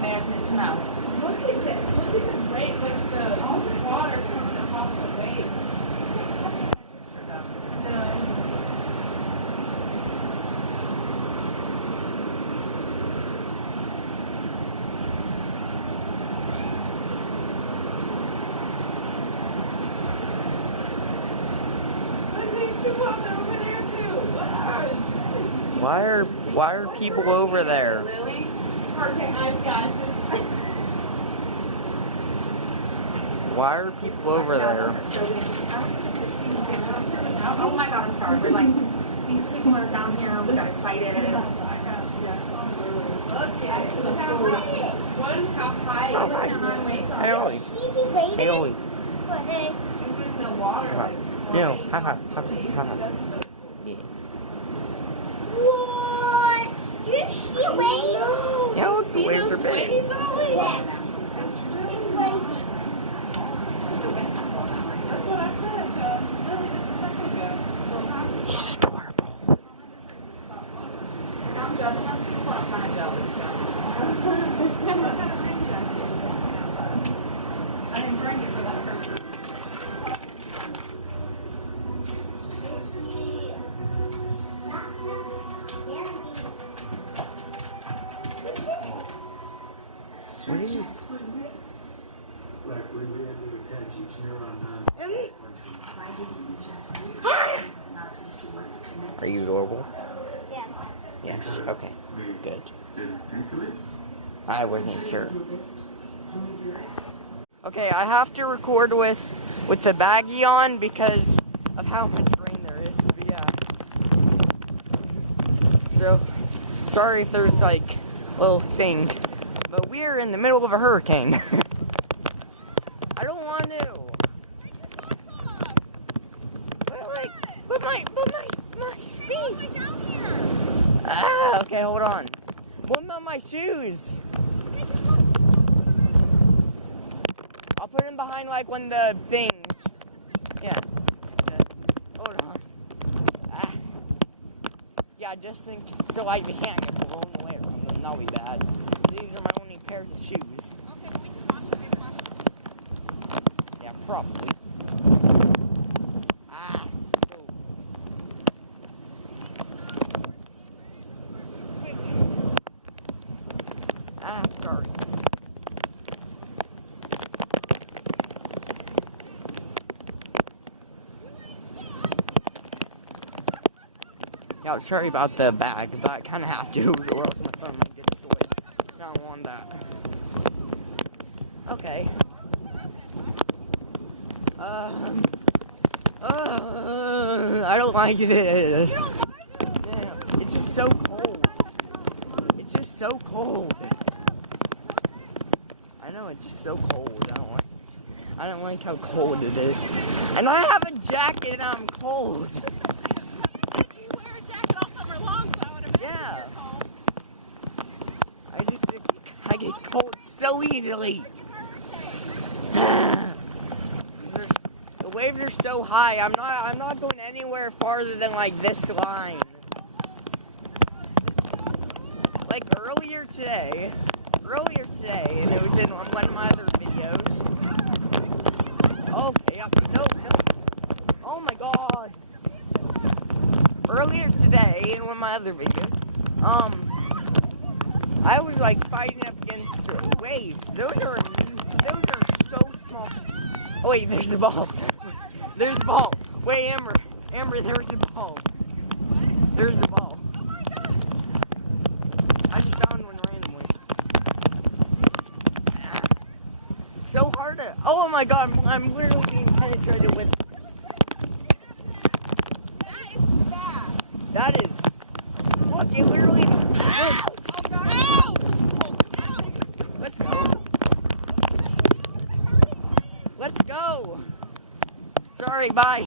mares need to know. Look at the wave, like the water coming up off the wave. No. Why are people over there? Why are people over there? Oh my god, I'm sorry. We're like, these people are down here. We got excited. Look how high. Oh, hi. Hey, Ollie. Hey, Ollie. The water, like, Yeah. Haha. Yeah. What? Do you see waves? Yeah, look, the waves are big. Yes. It's crazy. That's what I said, really just a second ago. He's adorable. I'm judging those people, I'm kind of jealous, so. I didn't bring it for that purpose. What are you? Are you adorable? Yes. Yes. Okay. Good. I wasn't sure. Okay, I have to record with the baggie on because of how much rain there is. But yeah. So, sorry if there's like a little thing, but we're in the middle of a hurricane. I don't want to. But my feet. Ah, okay, hold on. What about my shoes? I'll put them behind like one of the things. Yeah. Hold on. Ah. Yeah, just think so like they can't get blown away or something. That'll be bad. These are my only pairs of shoes. Yeah, probably. Ah. Ah, sorry. Yeah, sorry about the bag, but I kind of have to, or else my phone might get destroyed. I don't want that. Okay. I don't like this. You don't like it? Yeah, it's just so cold. It's just so cold. I know, it's just so cold. I don't like how cold it is. And I have a jacket and I'm cold. You wear a jacket all summer long, so I would imagine Yeah. you're cold. I get cold so easily. The waves are so high. I'm not going anywhere farther than like this line. Like earlier today, and it was in one of my other videos. Okay, no. Oh my god. Earlier today, in one of my other videos, I was like fighting up against waves. Those are so small. Oh wait, there's the ball. There's the ball. Wait, Amber, there's the ball. There's the ball. I just found one randomly. It's so hard to. Oh my god, I'm literally being penetrated with. That is bad. That is. Look, it literally. Look. Let's go. Let's go. Sorry, bye.